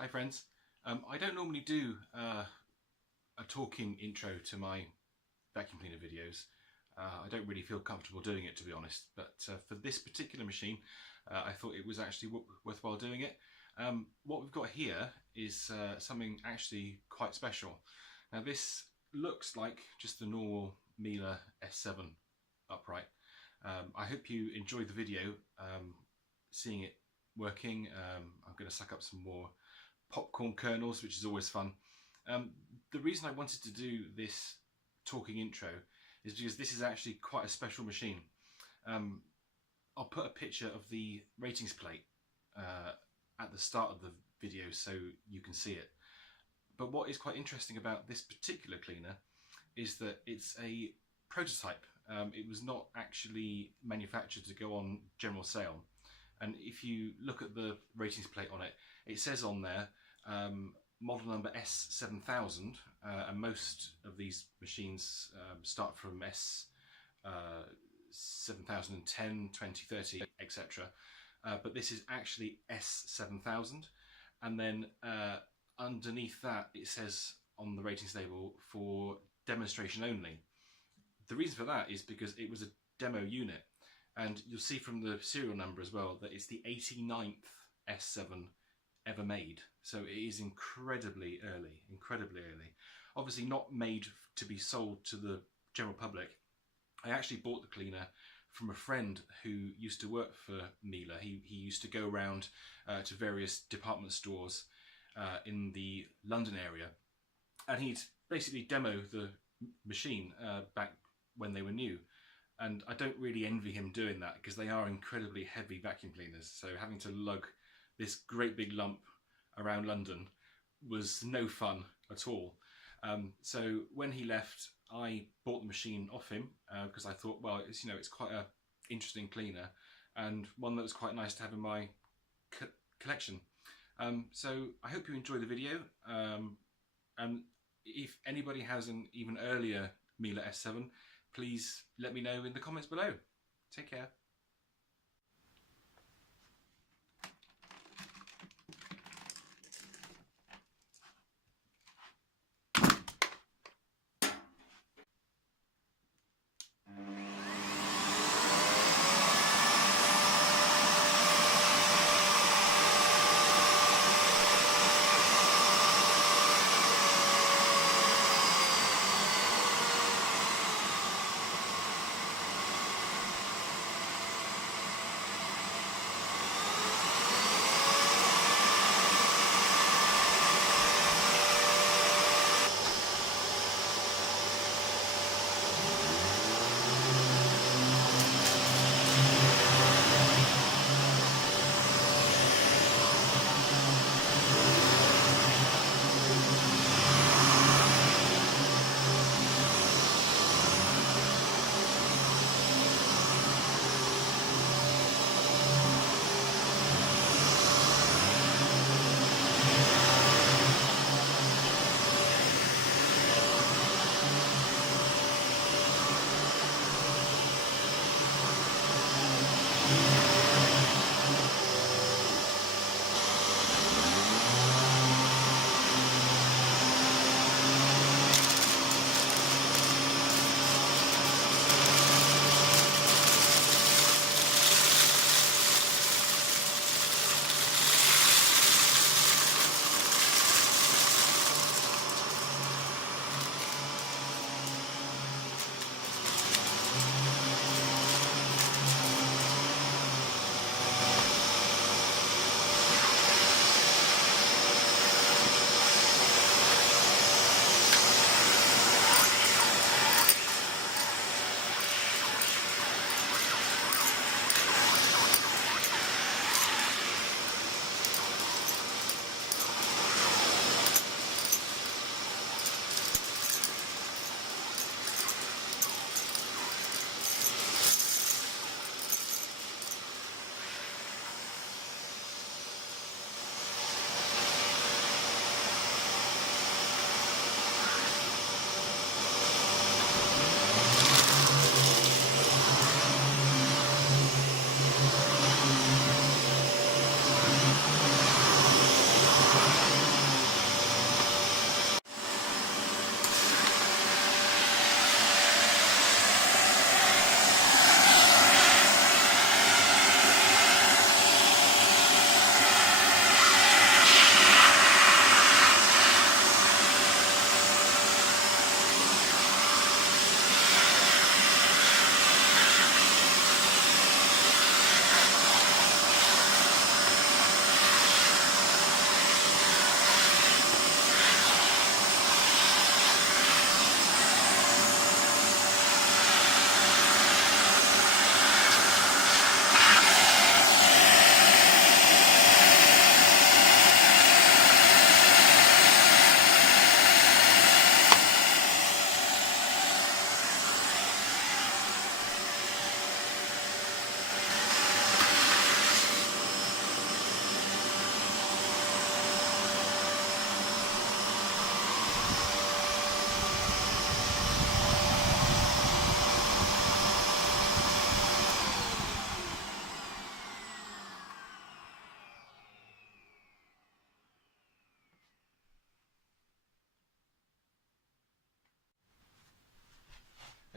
Hi friends. I don't normally do a talking intro to my vacuum cleaner videos. I don't really feel comfortable doing it, to be honest, but for this particular machine I thought it was actually worthwhile doing it. What we've got here is something actually quite special. Now this looks like just the normal Miele S7 upright. I hope you enjoyed the video seeing it working. I'm going to suck up some more popcorn kernels, which is always fun. The reason I wanted to do this talking intro is because this is actually quite a special machine. I'll put a picture of the ratings plate at the start of the video so you can see it. But what is quite interesting about this particular cleaner is that it's a prototype. It was not actually manufactured to go on general sale. And if you look at the ratings plate on it, it says on there model number S7000, and most of these machines start from S7010, 2030, etc. But this is actually S7000, and then underneath that it says on the ratings label for demonstration only. The reason for that is because it was a demo unit, and you'll see from the serial number as well that it's the 89th S7 ever made. So it is incredibly early, Obviously not made to be sold to the general public. I actually bought the cleaner from a friend who used to work for Miele. He used to go around to various department stores in the London area, and he'd basically demo the machine back when they were new. And I don't really envy him doing that because they are incredibly heavy vacuum cleaners. So having to lug this great big lump around London was no fun at all. So when he left, I bought the machine off him because I thought, well, it's quite an interesting cleaner and one that was quite nice to have in my collection. So I hope you enjoy the video. And if anybody has an even earlier Miele S7, please let me know in the comments below. Take care.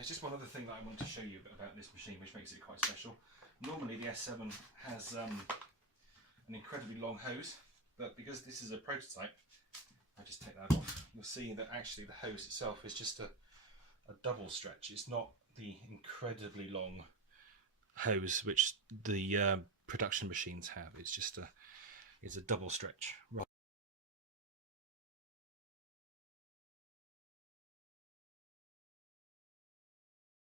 There's just one other thing that I want to show you about this machine, which makes it quite special. Normally the S7 has an incredibly long hose, but because this is a prototype, I just take that off. You'll see that actually the hose itself is just a double stretch. It's not the incredibly long hose which the production machines have. It's just it's a double stretch.